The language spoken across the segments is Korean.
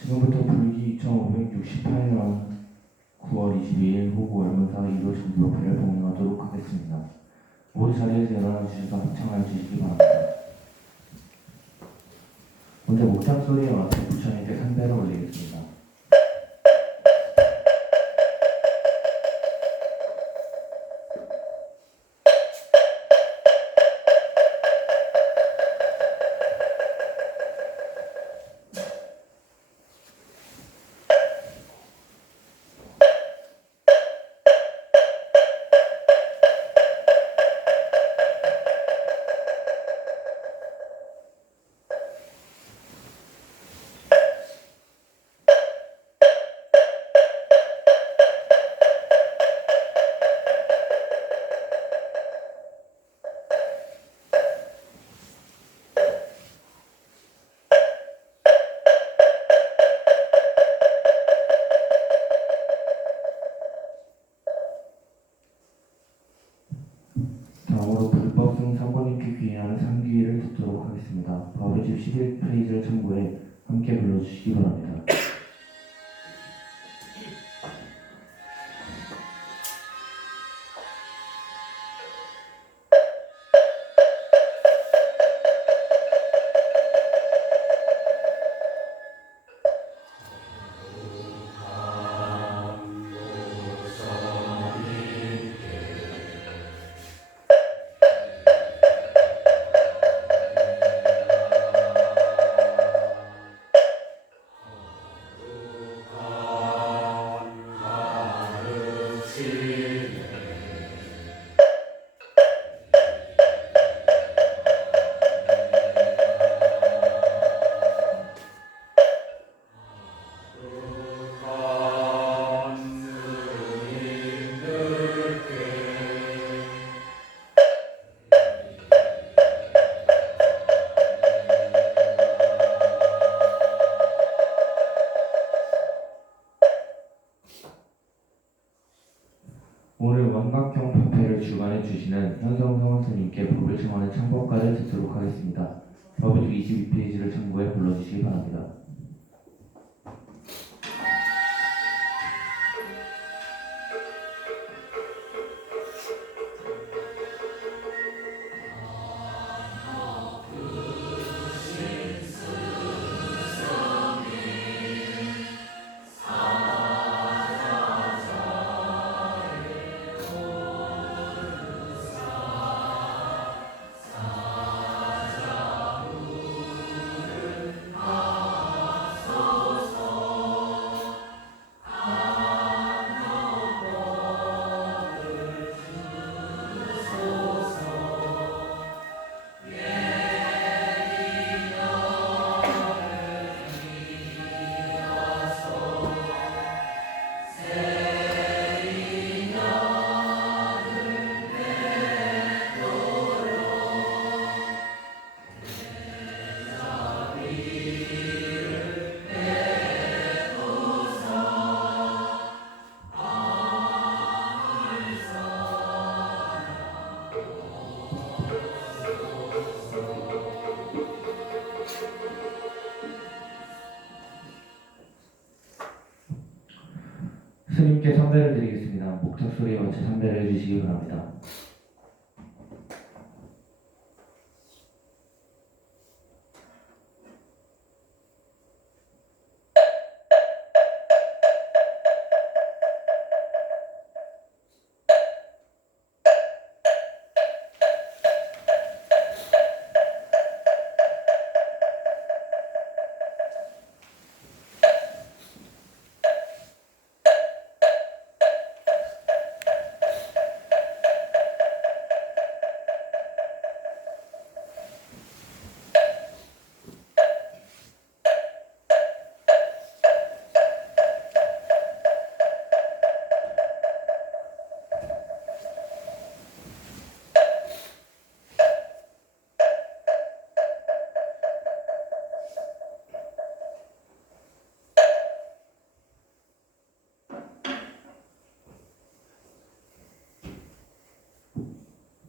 지금부터 불기 2568년 9월 22일 호구 월문사 1호 전도회를 봉행하도록 하겠습니다. 모두 자리에서 일어나 주셔서 합창하여 주시기 바랍니다. 먼저 목장 소리에 맞춰 부처님께 상대를 올리겠습니다. 다음으로 불법성 사모님께 귀인하는 상귀를 듣도록 하겠습니다. 법의 집 11페이지를 참고해 함께 불러주시기 바랍니다. 오늘 원각형 법회를 주관해 주시는 현성성 스님께 법을 청하는 창법가를 듣도록 하겠습니다. 법의 22페이지를 참고해 불러주시기 바랍니다. 스님께 선배를 드리겠습니다. 목탁 소리에 맞춰 선배를 해주시기 바랍니다.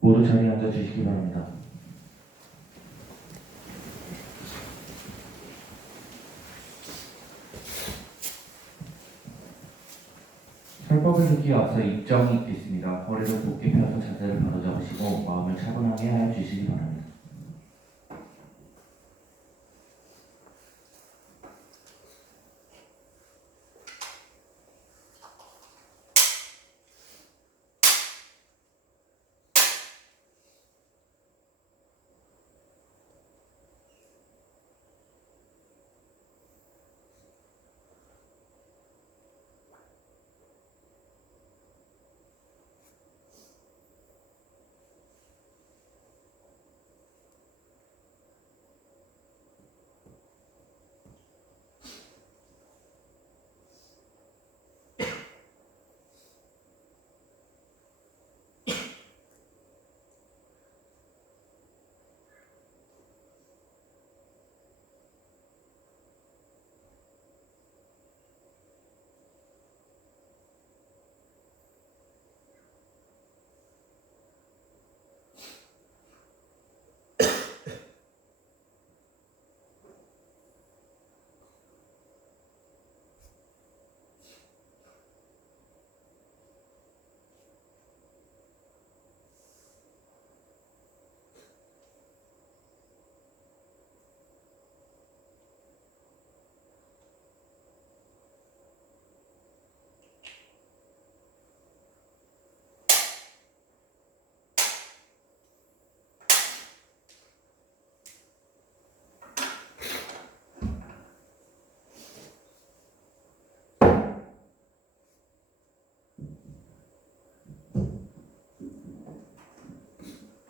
모두 자리에 앉아 주시기 바랍니다. 설교에 앞서 입장이 있겠습니다. 허리를 곧게 펴서 자세를 바로잡으시고 마음을 차분하게 하여 주시기 바랍니다.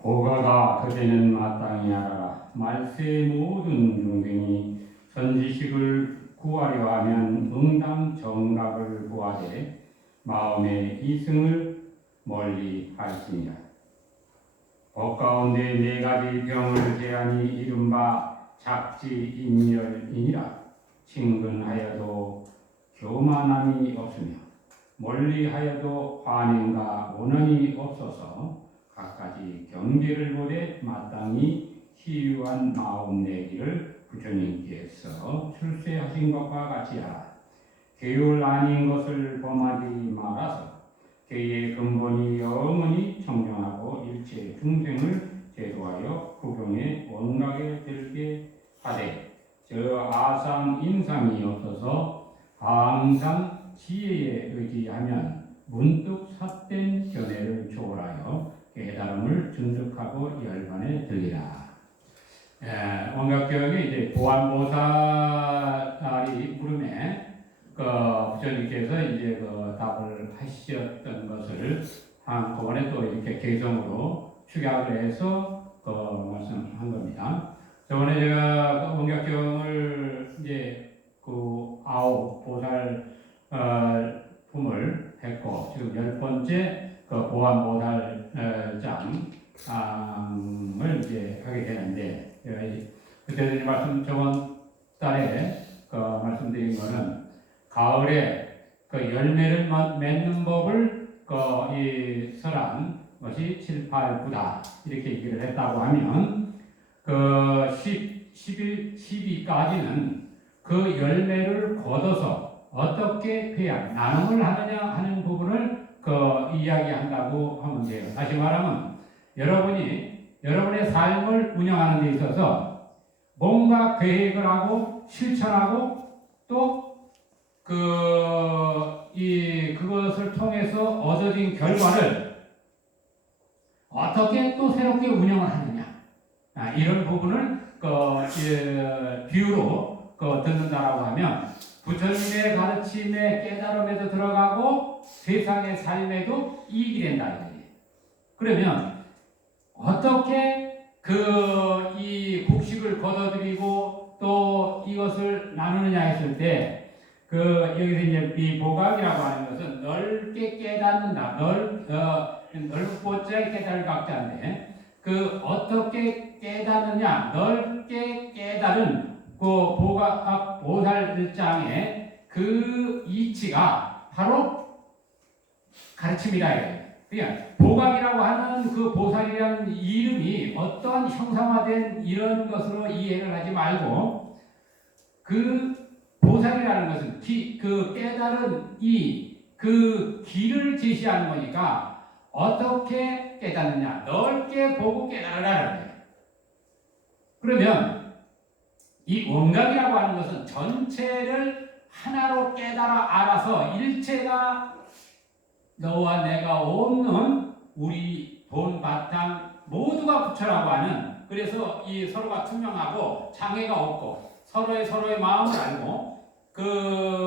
보가가 그대는 마땅히 알아라. 말세의 모든 중생이 선지식을 구하려 하면 응당 정각을 구하되 마음의 이승을 멀리 할지니라. 법 가운데 네 가지 병을 제하니 이른바 작지인멸이니라. 친근하여도 교만함이 없으며 멀리하여도 환행과 원한이 없어서 각가지 경계를 보되 마땅히 희유한 마음 내기를 부처님께서 출세하신 것과 같이 하라. 계율 아닌 것을 범하지 말아서 계의 근본이 영원히 청정하고 일체 중생을 제도하여 구경의 원각에 들게 하되 저 아상 인상이 없어서 항상 지혜에 의지하면 문득 삿된 견해를 초월하여 깨달음을 준득하고 열반에 들리라. 원각경에 이제 보안보살이 물음에 부처님께서 이제 답을 하셨던 것을 한꺼번에 또 이렇게 개성으로 축약을 해서 말씀한 겁니다. 저번에 제가 원각경을 이제 아홉 보살 품을 했고 지금 10번째 보안보살장을 이제 하게 되는데 그때 저번 달에 말씀드린 거는 가을에 열매를 맺는 법을 이 설한 것이 7, 8, 9다 이렇게 얘기를 했다고 하면 11, 12까지는 그 열매를 거둬서 어떻게 해야 나눔을 하느냐 하는 부분을 이야기한다고 하면 돼요. 다시 말하면 여러분이 여러분의 삶을 운영하는 데 있어서 뭔가 계획을 하고 실천하고 또 그것을 통해서 얻어진 결과를 어떻게 또 새롭게 운영을 하느냐 이런 부분을 비유로 듣는다라고 하면 부처님의 가르침에 깨달음에도 들어가고 세상의 삶에도 이익이 된다. 그러면 어떻게 이 곡식을 거둬들이고 또 이것을 나누느냐 했을 때 여기서 이제 이 보각이라고 하는 것은 넓게 깨닫는다. 넓고자 깨달을 각자인데 어떻게 깨닫느냐 넓게 깨달은 보각 보살장의 그 이치가 바로 가르침이다. 그러니까 보각이라고 하는 그 보살이라는 이름이 어떠한 형상화된 이런 것으로 이해를 하지 말고 그 보살이라는 것은 깨달은 그 길을 제시하는 거니까 어떻게 깨닫느냐? 넓게 보고 깨달으라는 거예요. 그러면 이 원각이라고 하는 것은 전체를 하나로 깨달아 알아서 일체가 너와 내가 없는 우리 본 바탕 모두가 부처라고 하는, 그래서 이 서로가 투명하고 장애가 없고 서로의 마음을 알고 그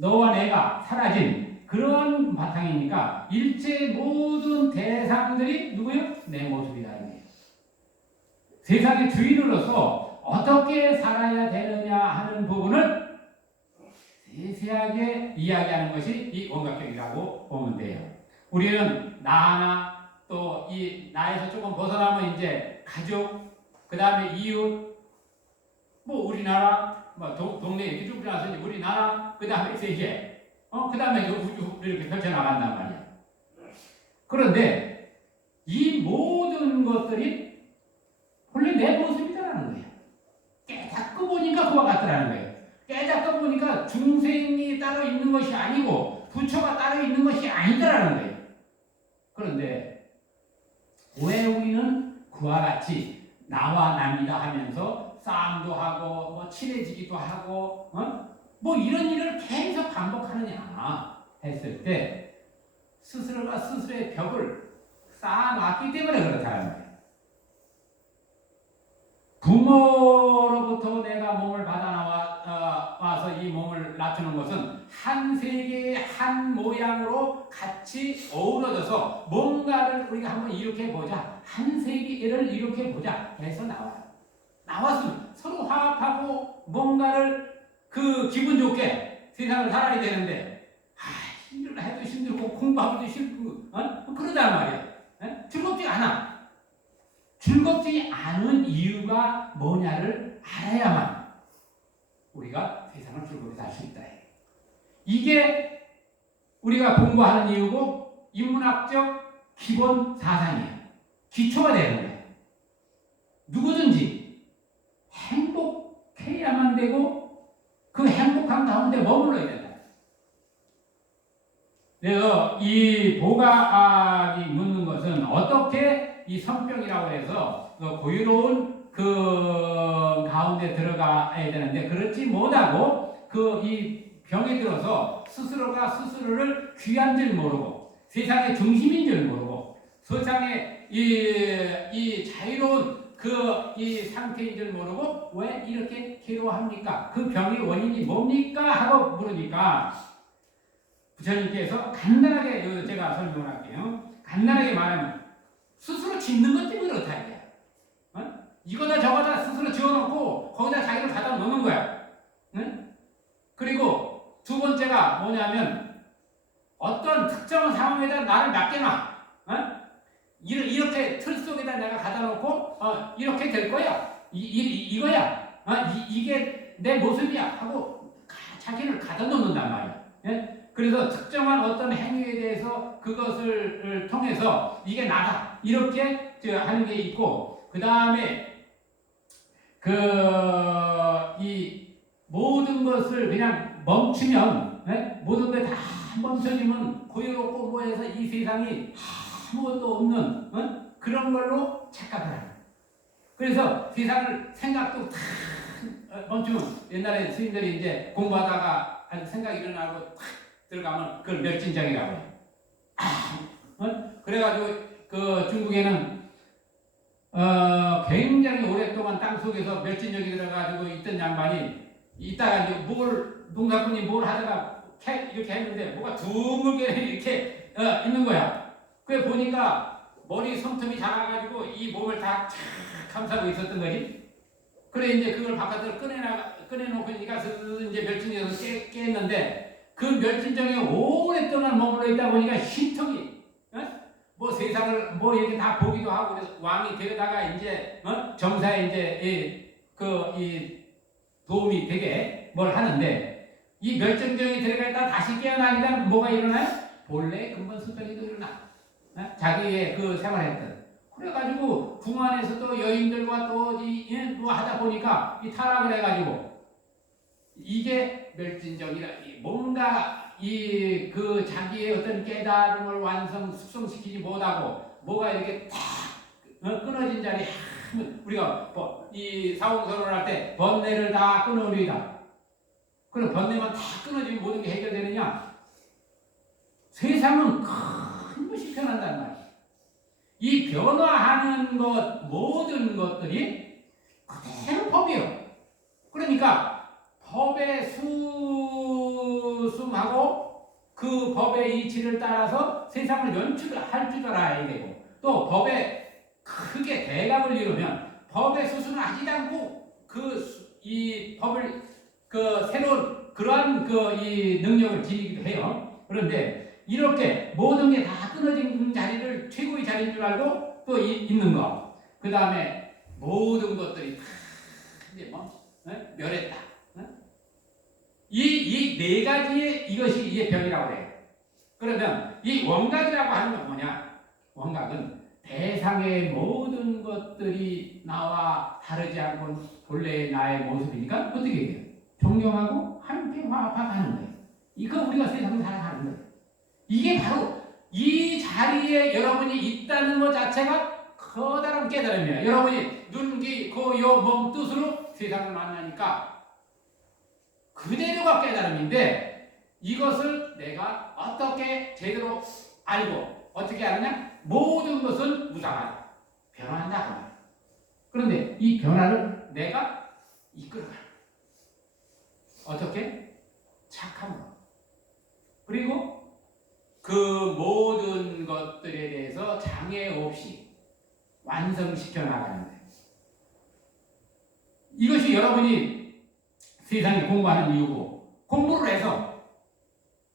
너와 내가 사라진 그런 바탕이니까 일체 모든 대상들이 누구요? 내 모습이다. 세상의 주인으로서 어떻게 살아야 되느냐 하는 부분을 세세하게 이야기하는 것이 이 원각경이라고 보면 돼요. 우리는 나 하나, 또 이 나에서 조금 벗어나면 이제 가족, 그 다음에 이웃, 뭐 우리나라, 뭐 동네 이렇게 쭉 나서 이제 우리나라, 그 다음에 세계, 그 다음에 우주 이렇게 펼쳐나간단 말이야. 그런데 이 모든 것들이 원래 내 모습이다라는 거예요. 깨닫고 보니까 그와 같더라는 거예요. 깨닫고 보니까 중생이 따로 있는 것이 아니고 부처가 따로 있는 것이 아니다라는 거예요. 그런데 왜 우리는 그와 같이 나와 남이다 하면서 싸움도 하고 뭐 친해지기도 하고 뭐 이런 일을 계속 반복하느냐 했을 때 스스로가 스스로의 벽을 쌓아놨기 때문에 그렇다는 거예요. 부모로부터 내가 몸을 와서 이 몸을 낳추는 것은 한 세계의 한 모양으로 같이 어우러져서 뭔가를 우리가 한번 이렇게 보자, 한 세계를 이렇게 보자 해서 나와요. 나왔으면 서로 화합하고 뭔가를 그 기분 좋게 세상을 살아야 되는데 일을 해도 힘들고 공부하기도 싫고 그러단 말이에요. 즐겁지 않아. 즐겁지 않은 이유가 뭐냐를 알아야만 우리가 세상을 즐겁게 살 수 있다. 이게 우리가 공부하는 이유고 인문학적 기본 사상이에요. 기초가 되는 거예요. 누구든지 행복해야만 되고 그 행복한 가운데 머물러야 된다. 그래서 이 보각이 묻는 것은 어떻게 이 성병이라고 해서 고유로운 그 가운데 들어가야 되는데 그렇지 못하고 그 이 병에 들어서 스스로가 스스로를 귀한 줄 모르고 세상의 중심인 줄 모르고 세상의 이 자유로운 그 이 상태인 줄 모르고 왜 이렇게 괴로워합니까? 그 병의 원인이 뭡니까? 하고 물으니까 부처님께서 간단하게 제가 설명을 할게요. 간단하게 말하면 스스로 짓는 것 때문에 그렇다 이거야. 이거다 저거다 스스로 지어놓고 거기다 자기를 갖다 놓는 거야. 그리고 두 번째가 뭐냐면 어떤 특정 상황에다 나를 맡겨놔. 이렇게 틀 속에다 내가 갖다 놓고 이렇게 될 거야. 이거야. 이게 내 모습이야 하고 자기를 갖다 놓는단 말이야. 그래서 특정한 어떤 행위에 대해서 그것을 통해서 이게 나다 이렇게 하는 게 있고 그 다음에 이 모든 것을 그냥 멈추면 모든 게 다 멈춰지면 고요롭고 뭐해서 이 세상이 아무것도 없는 그런 걸로 착각을 하는 거예요. 그래서 세상을 생각도 다 멈추면 옛날에 스님들이 이제 공부하다가 생각이 일어나고 탁 들어가면 그걸 멸진정이라고 해요. 그래가지고 그 중국에는 굉장히 오랫동안 땅속에서 멸진정이 들어가지고 있던 양반이 이따가 이제 농사꾼이 뭘 하다가 이렇게 했는데 뭐가 둥글게 이렇게 있는 거야. 그래 보니까 머리 손톱이 자라가지고 이 몸을 다 감싸고 있었던 거지. 그래 이제 그걸 바깥으로 꺼내놓고 이제 멸진정에서 깼는데 그 멸진정에 오랫동안 머물러 있다 보니까 신통이 뭐 세상을 뭐 이렇게 다 보기도 하고 그래서 왕이 되다가 이제 정사에 이제 이 도움이 되게 뭘 하는데 이 멸진정에 들어가 있다 다시 깨어나니까 뭐가 일어나요? 본래 근본 수정이도 일어나. 자기의 그 생활했던. 그래가지고 궁 안에서도 여인들과 또 뭐 하다 보니까 이 타락을 해가지고 이게 멸진정이라 뭔가 그 자기의 어떤 깨달음을 숙성시키지 못하고 뭐가 이렇게 탁 끊어진 자리에 우리가 이 사후선언을 할 때 번뇌를 다 끊어버리다. 그럼 번뇌만 다 끊어지면 모든 게 해결되느냐? 세상은 큰 것이 변한단 말이야. 이 변화하는 것 모든 것들이 그대로 법이에요. 그러니까 법의 수승하고 그 법의 이치를 따라서 세상을 연출할 줄 알아야 되고 또 법에 크게 대각을 이루면 법의 수순을 하지 않고 이 법을 새로운 그러한 이 능력을 지니기도 해요. 그런데 이렇게 모든 게 다 끊어진 자리를 최고의 자리인 줄 알고 또 있는 거. 그 다음에 모든 것들이 다 이제 멸했다. 이 네 가지의 이것이 이게 병이라고 해요. 그러면 이 원각이라고 하는 건 뭐냐? 원각은 대상의 모든 것들이 나와 다르지 않고 본래의 나의 모습이니까 어떻게 해요? 존경하고 함께 화합하는 거예요. 이거 우리가 세상을 살아가는 거예요. 이게 바로 이 자리에 여러분이 있다는 것 자체가 커다란 깨달음이에요. 여러분이 눈, 귀, 코, 요, 몸 뜻으로 세상을 만나니까 그대로가 깨달음인데 이것을 내가 어떻게 제대로 알고 어떻게 하느냐? 모든 것은 무상하다. 변화한다. 그런데 이 변화를 내가 이끌어가는 어떻게? 착함으로. 그리고 그 모든 것들에 대해서 장애 없이 완성시켜 나가는 거예요. 이것이 여러분이 세상에 공부하는 이유고 공부를 해서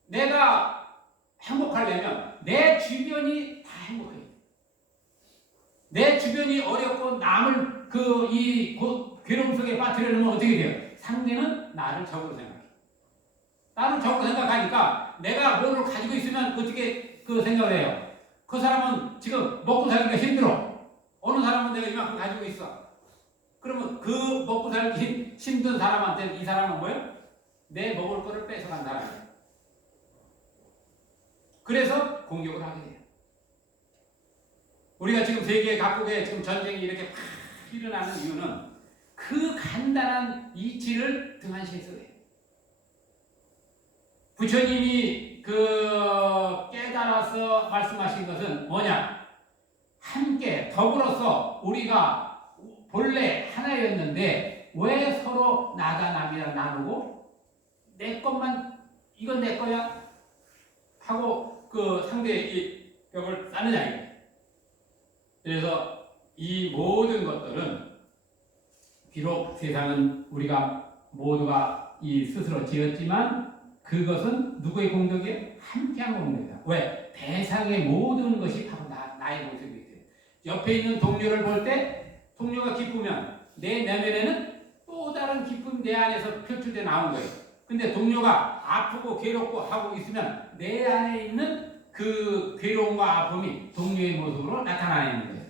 내가 행복하려면 내 주변이 다 행복해요. 내 주변이 어렵고 남을 이 괴로움 속에 빠뜨리려면 어떻게 돼요? 상대는 나를 적으로 생각해. 나를 적으로 생각하니까 내가 뭐를 가지고 있으면 어떻게 생각을 해요? 그 사람은 지금 먹고 살기가 힘들어. 어느 사람은 내가 이만큼 가지고 있어. 그러면 그 먹고 살기 힘든 사람한테 이 사람은 뭐예요? 내 먹을 거를 뺏어간다는 거예요. 그래서 공격을 하게 돼요. 우리가 지금 세계 각국에 지금 전쟁이 이렇게 팍 일어나는 이유는 그 간단한 이치를 등한시해서 그래요. 부처님이 깨달아서 말씀하신 것은 뭐냐? 함께 더불어서 우리가 본래 하나였는데 왜 서로 나다 남이라 나누고 내 것만 이건 내 거야 하고 상대의 벽을 쌓느냐 이거예요. 그래서 이 모든 것들은 비록 세상은 우리가 모두가 스스로 지었지만 그것은 누구의 공덕이에요? 함께한 공덕이다. 왜? 대상의 모든 것이 바로 나의 모습이 돼요. 옆에 있는 동료를 볼 때 동료가 기쁘면 내 내면에는 또 다른 기쁨 내 안에서 표출돼 나온 거예요. 근데 동료가 아프고 괴롭고 하고 있으면 내 안에 있는 그 괴로움과 아픔이 동료의 모습으로 나타나는 거예요.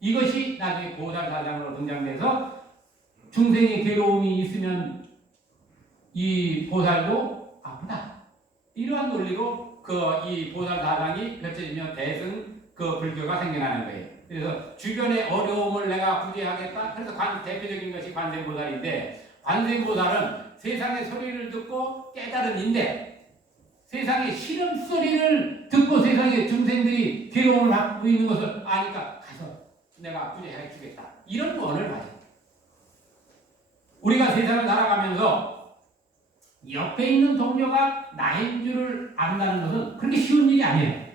이것이 나중에 보살사장으로 등장돼서 중생의 괴로움이 있으면 이 보살도 아프다. 이러한 논리로 이 보살사장이 펼쳐지며 대승 불교가 생겨나는 거예요. 그래서 주변의 어려움을 내가 구제하겠다. 그래서 대표적인 것이 관세음보살인데 관세음보살은 세상의 소리를 듣고 깨달은 인데 세상의 시름 소리를 듣고 세상의 중생들이 괴로움을 받고 있는 것을 아니까 가서 내가 구제해 주겠다. 이런 권을 가져. 우리가 세상을 살아가면서 옆에 있는 동료가 나인 줄을 안다는 것은 그렇게 쉬운 일이 아니에요.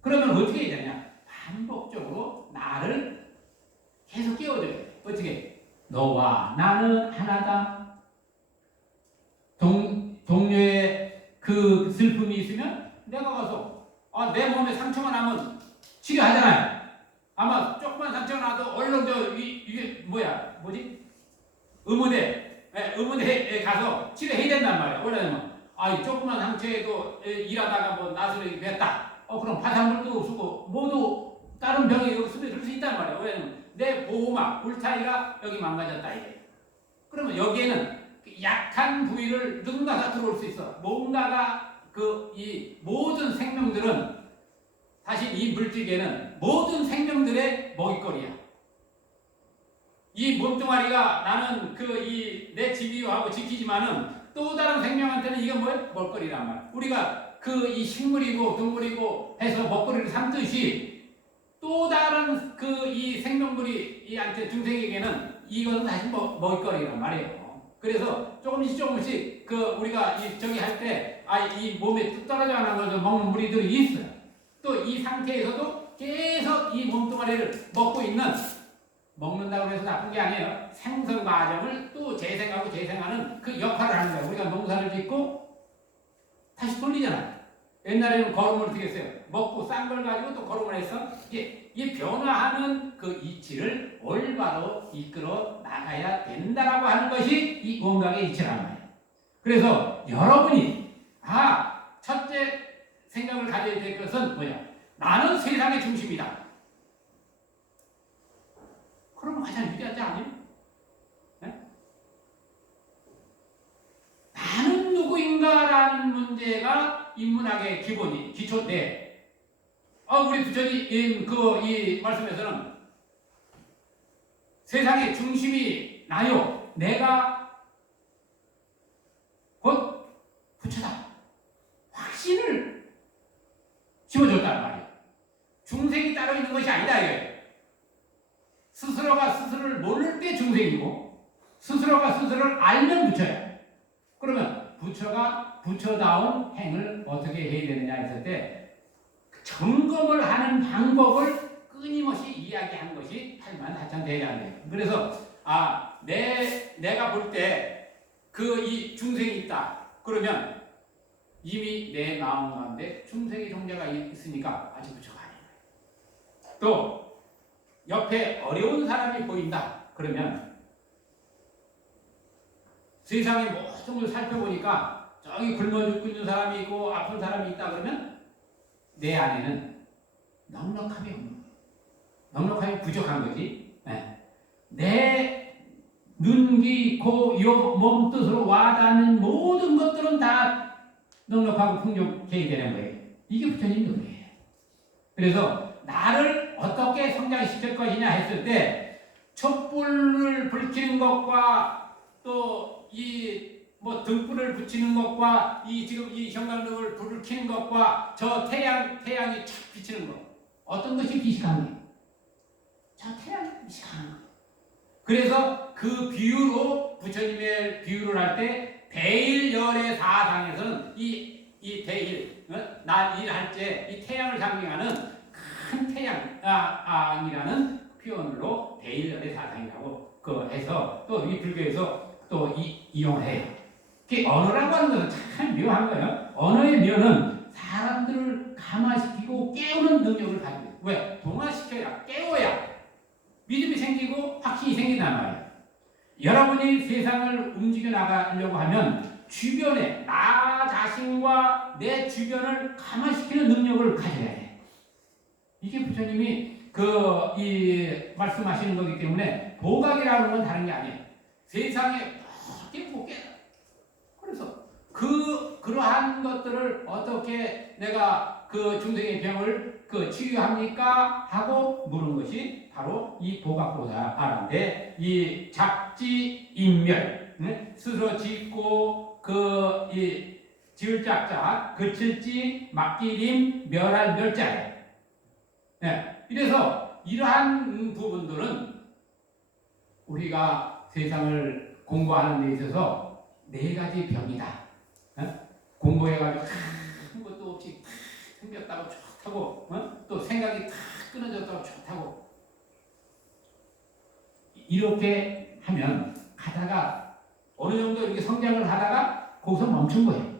그러면 어떻게 해야 되냐? 반복적으로 나를 계속 깨워줘야 돼. 어떻게? 너와 나는 하나다. 동료의 그 슬픔이 있으면 내가 가서 내 몸에 상처가 나면 치료하잖아요. 아마 조그만 상처가 나도 얼른 이게 뭐지? 의문대에 가서 치료해야 된단 말이에요. 왜냐면 조그만 상처에도 일하다가 나스를 뱉다. 그럼 파상물도 없고 모두 다른 병이 없으면 그럴 수 있단 말이에요. 왜냐면 내 보호막 울타리가 여기 망가졌다 이게. 그러면 여기에는 약한 부위를 누군가가 들어올 수 있어. 뭔가가 그 이 모든 생명들은 사실 이 물질계는 모든 생명들의 먹잇거리야. 이 몸뚱아리가 나는 그 이 내 집이하고 지키지만은 또 다른 생명한테는 이건 뭐예요? 먹거리란 말이야. 우리가 그 이 식물이고 동물이고 해서 먹거리를 삼듯이 또 다른 그 이 생명물이 이한테 중생에게는 이것은 사실 먹잇거리란 말이에요. 그래서 조금씩 그 우리가 이 저기 할 때 이 몸에 뚝 떨어져 가는 것을 먹는 무리들이 있어요. 또 이 상태에서도 계속 이 몸뚱아리를 먹고 있는 먹는다고 해서 나쁜 게 아니에요. 생성 과정을 또 재생하고 재생하는 그 역할을 하는 거예요. 우리가 농사를 짓고 다시 돌리잖아요. 옛날에는 거름을 어떻게 했어요? 먹고 싼 걸 가지고 또 거름을 해서 이 변화하는 그 이치를 올바로 이끌어 나가야 된다라고 하는 것이 이 원각의 이치라는 거예요. 그래서 여러분이 첫째 생각을 가져야 될 것은 뭐냐? 나는 세상의 중심이다. 그러면 가장 유리하지 않아요? 네? 나는 누구인가라는 문제가 인문학의 기초인데, 우리 부처님 이 말씀에서는 세상의 중심이 나요. 내가 곧 부처다. 확신을 심어줬단 말이에요. 중생이 따로 있는 것이 아니다 이거예요. 스스로가 스스로를 모를 때 중생이고 스스로가 스스로를 알면 부처야. 그러면 부처가 부처다운 행을 어떻게 해야 되느냐 했을 때 점검을 하는 방법을 끊임없이 이야기하는 것이 84,000대장이에요. 그래서 내가 볼 때 그 이 중생이 있다. 그러면 이미 내 마음 가운데 중생의 존재가 있으니까 아직 부처가 아니에요. 또 옆에 어려운 사람이 보인다. 그러면 세상의 모든 걸 살펴보니까 저기 굶어 죽고 있는 사람이 있고 아픈 사람이 있다. 그러면 내 안에는 넉넉함이 없는 거예요. 넉넉함이 부족한 거지. 내 눈, 귀, 코, 요, 몸 뜻으로 와닿는 모든 것들은 다 넉넉하고 풍족해야 되는 거예요. 이게 부처님 노래예요. 그래서 나를 어떻게 성장시킬 것이냐 했을 때 촛불을 불키는 것과 또 이 등불을 붙이는 것과 지금 이 형광등을 불을 켜는 것과 저 태양이 촥 비치는 것 어떤 것이 비식한 거예요? 저 태양이 비식한 거예요. 그래서 그 비유로 부처님의 비유를 할 때 대일열의 사상에서는 이 대일 날 일할 때 이 태양을 상징하는 큰 태양이라는 표현으로 대일열의 사상이라고 해서 또 이 불교에서 또 이용해요. 언어라고 하는 것은 참 묘한 거예요. 언어의 묘는 사람들을 감화시키고 깨우는 능력을 가지고 있어요. 왜? 동화시켜야 깨워야 믿음이 생기고 확신이 생긴단 말이에요. 여러분이 세상을 움직여 나가려고 하면 주변에 나 자신과 내 주변을 감화시키는 능력을 가져야 해. 이게 부처님이 이 말씀하시는 거기 때문에 보각이라는 건 다른 게 아니에요. 세상에 넓게 보게. 그래서 그러한 것들을 어떻게 내가 그 중생의 병을 치유합니까? 하고 물은 것이 바로 이 보각보살인데 이 작지인멸 스스로 짓고 이 지을 짝자 그칠지 막기림 멸할 멸자예요. 이래서 이러한 부분들은 우리가 세상을 공부하는 데 있어서 4가지 병이다. 공부해가지고 한 것도 없이 생겼다고 좋다고 또 생각이 탁 끊어졌다고 좋다고 이렇게 하면 가다가 어느 정도 이렇게 성장을 하다가 거기서 멈춘 거예요.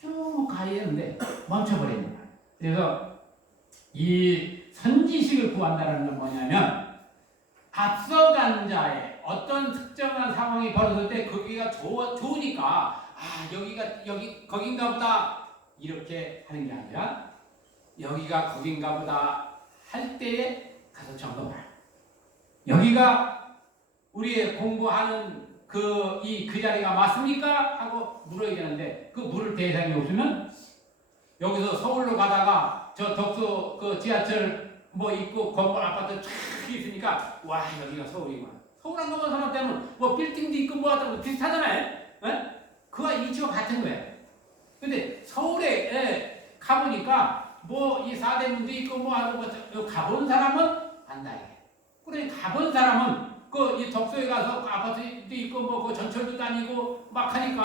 쭉 가야 되는데 멈춰버리는 거예요. 그래서 이 선지식을 구한다는 건 뭐냐면 앞서간 자의 어떤 특정한 상황이 벌어질 때 거기가 좋으니까 거긴가 보다 이렇게 하는 게 아니라 여기가 거긴가 보다 할 때에 가서 점검하라. 여기가 우리의 공부하는 그 자리가 맞습니까? 하고 물어야 되는데 그 물을 대상이 없으면 여기서 서울로 가다가 저 덕소 그 지하철 뭐 있고 건물 아파트 쫙 있으니까 와 여기가 서울이구나. 서울 안 가본 사람한테는 뭐 빌딩도 있고 뭐 하다 비슷하잖아요. 에? 그와 이치와 같은 거예요. 근데 서울에 가보니까 뭐 이 사대문도 있고 뭐 하고 뭐 가본 사람은 안다 이게. 그래 가본 사람은 그 이 덕소에 가서 그 아파트도 있고 뭐 그 전철도 다니고 막 하니까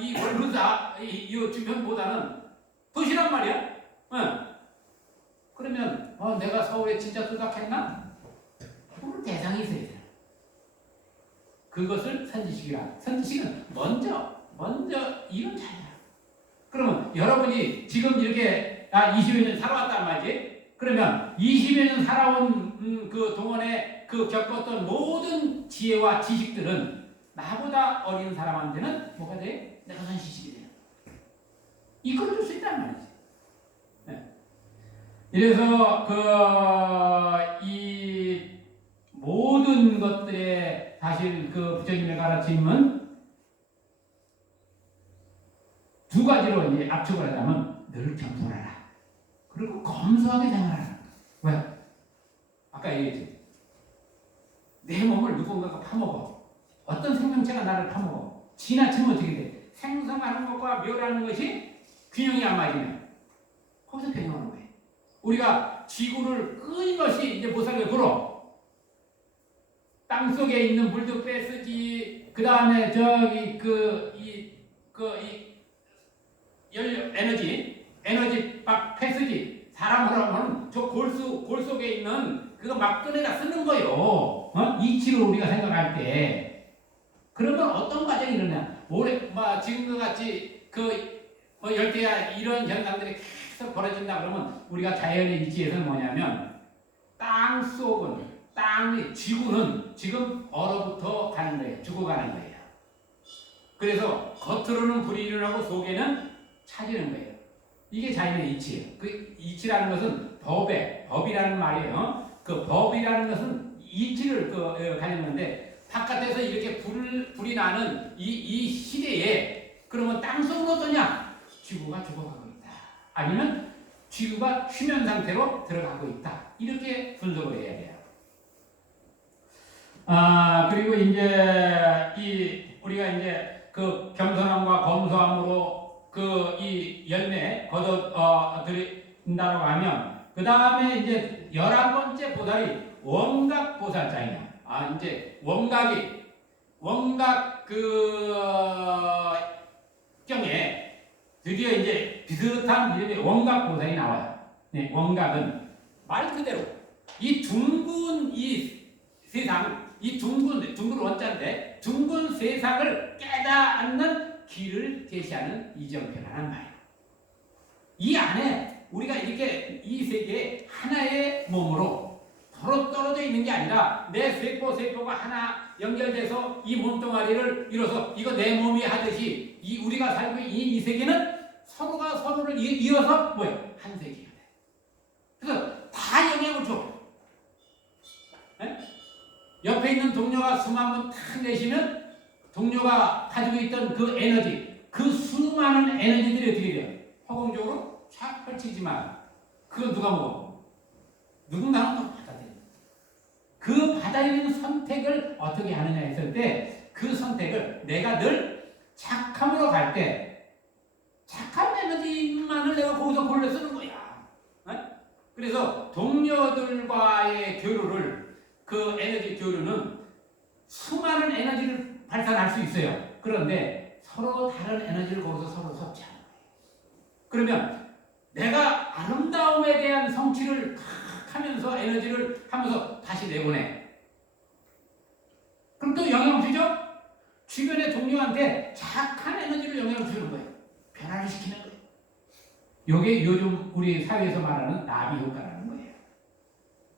이 월문사 이 주변보다는 도시란 말이야. 그러면 내가 서울에 진짜 도착했나? 그럴 대상이 있어야 돼. 그것을 선지식이라. 선지식은 먼저 이런 자리야. 그러면 여러분이 지금 이렇게 20여 년 살아왔단 말이지. 그러면 20여 년 살아온 그 동안에 그 겪었던 모든 지혜와 지식들은 나보다 어린 사람한테는 뭐가 돼? 내가 선지식이 돼. 이끌어줄 수 있단 말이지. 이래서 이 모든 것들의 사실 그 부처님의 가르침은 두 가지로 이제 압축을 하자면 늘 겸손하라. 그리고 검소하게 생활하라. 왜? 아까 얘기했지. 내 몸을 누군가가 파먹어. 어떤 생명체가 나를 파먹어. 지나치면 어떻게 돼? 생성하는 것과 멸하는 것이 균형이 안 맞으면 거기서 변형하는 거예요. 우리가 지구를 끊임없이 이제 못 살게 굴어. 땅 속에 있는 물도 빼쓰지. 그 다음에 저기 에너지 막 빼쓰지. 사람으로 하면 저 골 속에 있는 그거 막 꺼내다 쓰는 거요. 이치를 우리가 생각할 때. 그러면 어떤 과정이 일어나? 지금과 같이 열대야 이런 현상들이 계속 벌어진다 그러면 우리가 자연의 이치에서는 뭐냐면 지구는 지금 얼어붙어 가는 거예요. 죽어가는 거예요. 그래서 겉으로는 불이 일어나고 속에는 차지는 거예요. 이게 자연의 이치예요. 그 이치라는 것은 법이라는 말이에요. 그 법이라는 것은 이치를 가졌는데 바깥에서 이렇게 불이 나는 이 시대에 그러면 땅속은 어떠냐? 지구가 죽어가고 있다. 아니면 지구가 휴면 상태로 들어가고 있다. 이렇게 분석을 해야 돼요. 그리고 이제 우리가 이제 그 겸손함과 검소함으로 이 열매 거둬들인다고 하면 그 다음에 이제 11번째 보살이 원각 보살장이야. 이제 원각 경에 드디어 이제 비슷한 이름의 원각 보살이 나와요. 네, 원각은 말 그대로 이 둥근 세상, 이 둥근 원자인데 둥근 세상을 깨닫는 길을 제시하는 이정표라는 말이에요. 이 안에 우리가 이렇게 이 세계에 하나의 몸으로 서로 떨어져 있는 게 아니라 내 세포가 하나 연결돼서 이 몸뚱아리를 이뤄서 이거 내 몸이 하듯이 우리가 살고 있는 이 세계는 서로가 서로를 이어서 한 세계가 돼. 그래서 다 영향을 줘. 네? 옆에 있는 동료가 숨 한 번 탁 내쉬면 동료가 가지고 있던 그 에너지, 그 수많은 에너지들이 어떻게 돼요? 허공적으로 쫙 펼치지만 그건 누가 먹어? 누군가는 또 받아들여. 그 받아들이는 선택을 어떻게 하느냐 했을 때 그 선택을 내가 늘 착함으로 갈 때 착한 에너지만을 내가 거기서 골라 쓰는 거야. 네? 그래서 동료들과의 교류를 그 에너지 교류는 수많은 에너지를 발산할 수 있어요. 그런데 서로 다른 에너지를 거기서 서로 섭취하는 거예요. 그러면 내가 아름다움에 대한 성취를 하면서 에너지를 하면서 다시 내보내. 그럼 또 영향을 주죠? 주변의 동료한테 착한 에너지를 영향을 주는 거예요. 변화를 시키는 거예요. 이게 요즘 우리 사회에서 말하는 나비 효과라는 거예요.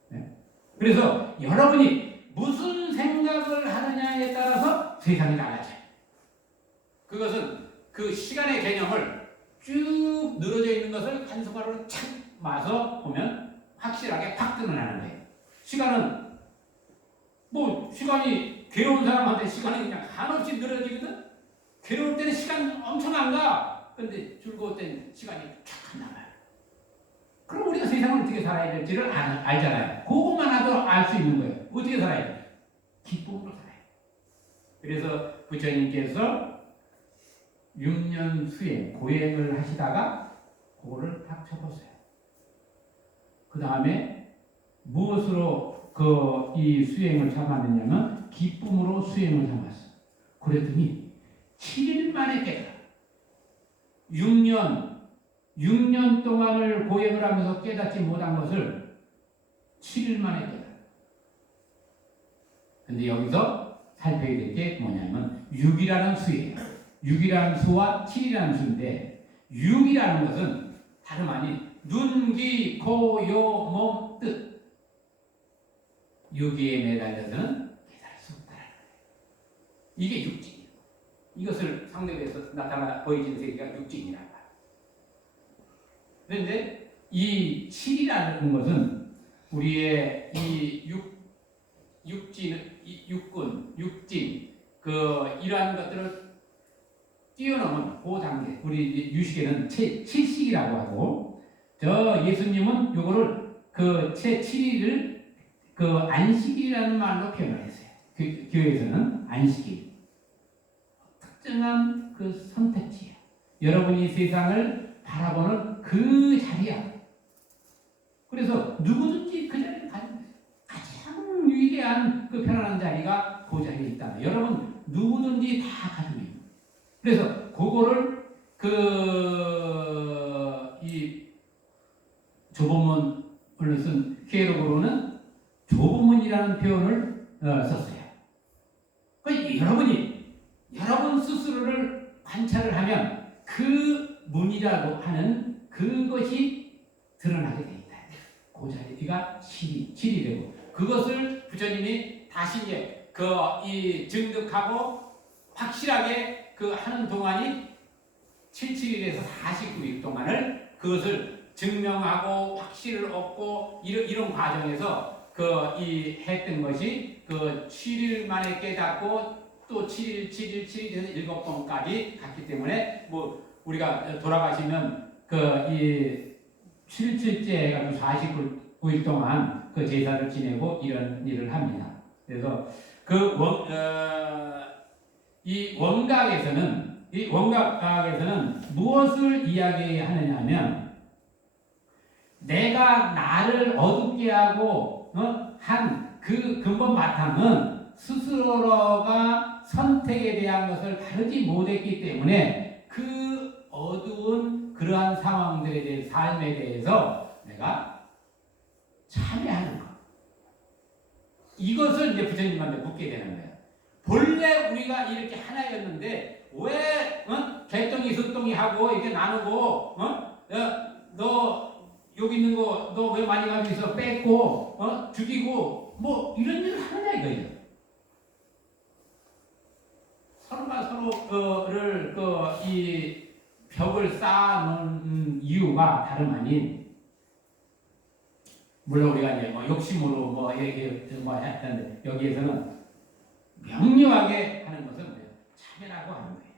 네? 그래서 여러분이 무슨 생각을 하느냐에 따라서 세상이 달라져요. 그것은 그 시간의 개념을 쭉 늘어져 있는 것을 한 손가락으로 착 마서 보면 확실하게 팍 드러나는 거예요. 시간은 시간이 괴로운 사람한테 시간이 그냥 한없이 늘어지거든. 괴로울 때는 시간 엄청 안 가. 근데 즐거울 때는 시간이 쫙 간단 말이야. 그럼 우리가 세상을 어떻게 살아야 될지를 알잖아요. 그것만 하도 알 수 있는 거예요. 어떻게 살아야 돼? 기쁨으로 살아야 돼. 그래서 부처님께서 6년 수행, 고행을 하시다가 그거를 딱 쳐보세요. 그 다음에 무엇으로 이 수행을 삼았느냐면 기쁨으로 수행을 삼았어. 그랬더니 7일 만에 깨달아. 6년 동안을 고행을 하면서 깨닫지 못한 것을 7일 만에 깨달아. 근데 여기서 살펴야 될 게 뭐냐면 6이라는 수예요. 6이라는 수와 7이라는 수인데 6이라는 것은 다름 아닌 눈, 귀, 코, 요, 몸, 뜻 6기에 매달려서는 깨달을 수 없다는 거예요. 이게 육진이에요. 이것을 상대에서 나타나 보여지는 세계가 육진이라고 해요. 그런데 이 7이라는 것은 우리의 이 육진, 육군, 육진 이러한 것들을 뛰어넘은 그 단계. 우리 유식에는 채7식이라고 하고 저 예수님은 요거를 채7일을 안식일이라는 말로 표현을 했어요. 교회에서는 안식일. 특정한 선택지야. 여러분이 세상을 바라보는 그 자리야. 그래서 누구든지 그 자리를 가지고 있어요. 가장 위대한 편안한 자리가 그 자리에 있다. 여러분 누구든지 다 가지고 있는. 그래서 그거를 이 조본문을 쓴 히에로그로는 조본문이라는 표현을 썼어요. 여러분 스스로를 관찰을 하면 그 문이라고 하는 그것이 드러나게 돼 있다. 그 자리가 7이 되고 그것을 부처님이 다시 이제 증득하고 확실하게 하는 동안이 77일에서 49일 동안을 그것을 증명하고 확실을 얻고 이런 과정에서 했던 것이 7일 만에 깨닫고 또 7일 해서 7번까지 갔기 때문에 우리가 돌아가시면 이 7일째 해가지고 49일 동안 제사를 지내고 이런 일을 합니다. 그래서 이 원각에서는 무엇을 이야기하느냐 하면 내가 나를 어둡게 하고 한 그 근본 바탕은 스스로가 선택에 대한 것을 다루지 못했기 때문에 그 어두운 그러한 상황들에 대해 삶에 대해서 내가 참여하는 것. 이것을 이제 부처님한테 묻게 되는 거예요. 본래 우리가 이렇게 하나였는데 왜 개똥이 숫똥이 하고 이렇게 나누고 너 여기 있는 거 너 왜 많이 가지고 있어 뺏고 죽이고 이런 일을 하느냐 이거예요. 서로가 서로를 이 벽을 쌓아놓은 이유가 다름 아닌 물론 우리가 이제 욕심으로 했는데 여기에서는 명료하게 하는 것은 참여라고 하는 거예요.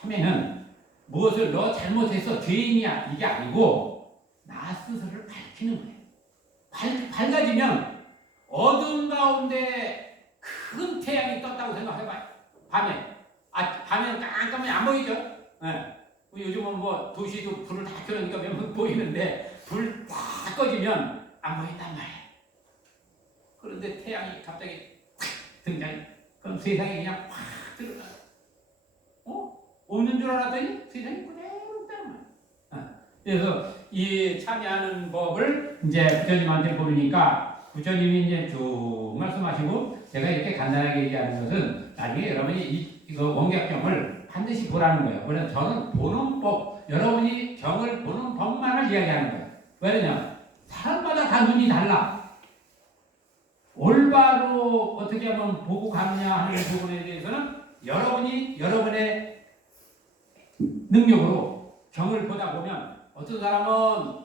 참여는 무엇을 너 잘못해서 죄인이야 이게 아니고 나 스스로를 밝히는 거예요. 밝아지면 어둠 가운데 큰 태양이 떴다고 생각해봐요. 밤에는 깜깜이 안 보이죠? 네. 요즘은 도시도 불을 다 켜놓으니까 몇 번 보이는데 불 다 꺼지면 안 보인단 말이에요. 그런데 태양이 갑자기 등장해. 그럼 세상이 그냥 확 들어가요. 없는 줄 알았더니 세상이 그대로 있단 말이에요. 그래서 이 참여하는 법을 이제 부처님한테 물으니까 부처님이 이제 쭉 말씀하시고 제가 이렇게 간단하게 얘기하는 것은 나중에 여러분이 이거 원격경을 반드시 보라는 거예요. 그래서 저는 보는 법, 여러분이 경을 보는 법만을 이야기하는 거예요. 왜냐면 사람마다 다 눈이 달라. 올바로 어떻게 하면 보고 가느냐 하는 부분에 대해서는 여러분이 여러분의 능력으로 경을 보다 보면 어떤 사람은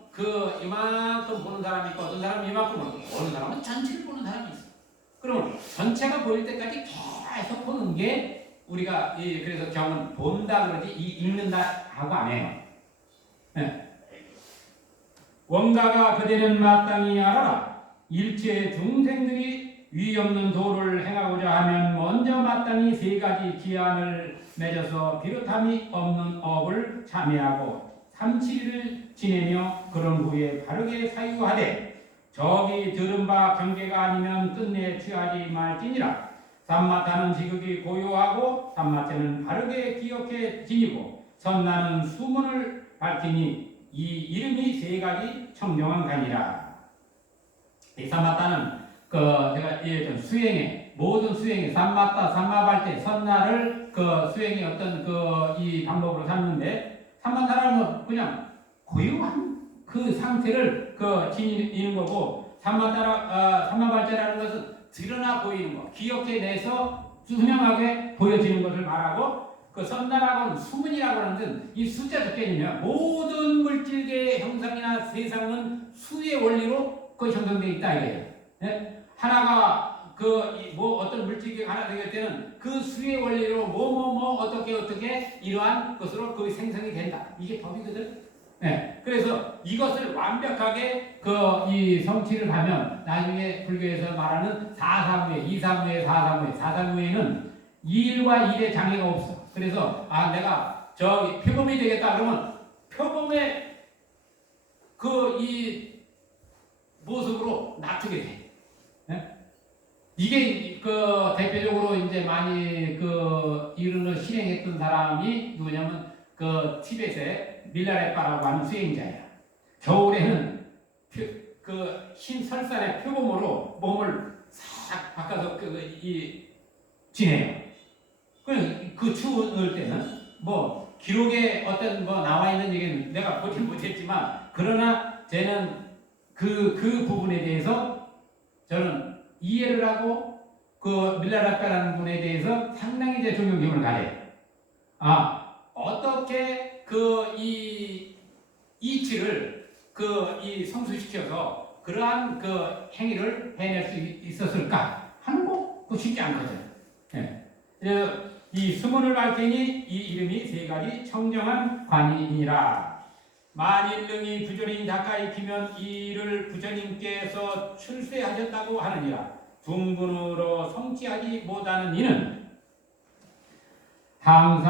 이만큼 보는 사람이 있고 어떤 사람은 이만큼 보는 사람은 전체를 보는 사람이 있어. 그러면 전체가 보일 때까지 계속 보는 게 우리가 그래서 경은 본다 그러지 읽는다 하고 안 해요. 네. 원가가 그대는 마땅히 알아라. 일체 중생들이 위 없는 도를 행하고자 하면 먼저 마땅히 세 가지 기한을 맺어서 비롯함이 없는 업을 참여하고 삼칠일을 지내며 그런 후에 바르게 사유하되 저기 들은 바 경계가 아니면 끝내 취하지 말지니라. 삼마타는 지극히 고요하고 삼마체는 바르게 기억해 지니고 선나는 수문을 밝히니 이 이름이 세 가지 청정한 가니라. 이 삼마타는 제가 예전 수행에 모든 수행에 삼마타 삼마발대 선나를 수행의 어떤 이 방법으로 삼는데 삼마타라는 그냥 고요한 그 상태를 지니는 거고 삼마발대라는 것은 드러나 보이는 거, 기억해내서 투명하게 보여지는 것을 말하고 그 선나라고는 수문이라고 하는 이 숫자 적혀있으면 모든 물질계의 형상이나 세상은 수의 원리로 형성되어 있다 이거예요. 네? 하나가 어떤 물질계가 하나 되게 때는 그 수의 원리로 어떻게 이러한 것으로 생성이 된다. 이게 법이거든. 네. 그래서 이것을 완벽하게 이 성취를 하면 나중에 불교에서 말하는 사사무예, 이사무예, 사사무예는 일과 일의 장애가 없어. 그래서 내가 표범이 되겠다 그러면 표범의 이 모습으로 납득이 돼. 네? 이게 대표적으로 이제 많이 이런 걸 실행했던 사람이 누구냐면 티벳의 밀라레빠라고 하는 수행자야. 겨울에는 흰 설산의 표범으로 몸을 싹 바꿔서 지내요. 그 추울 때는 기록에 어떤 나와 있는 얘기는 내가 보진 못했지만 그러나 쟤는 그 부분에 대해서 저는 이해를 하고 밀라레빠라는 분에 대해서 상당히 이제 존경심을 가져요. 어떻게 이 이치를 이 성수시켜서 그러한 행위를 해낼 수 있었을까 하는 거 쉽지 않거든. 예. 그래서 이 수문을 밝히니 이 이름이 세 가지 청정한 관이니라. 만일 능히 부처님 가까이 키면 이를 부처님께서 출세하셨다고 하느니라. 둥근으로 성취하지 못하는 이는 항상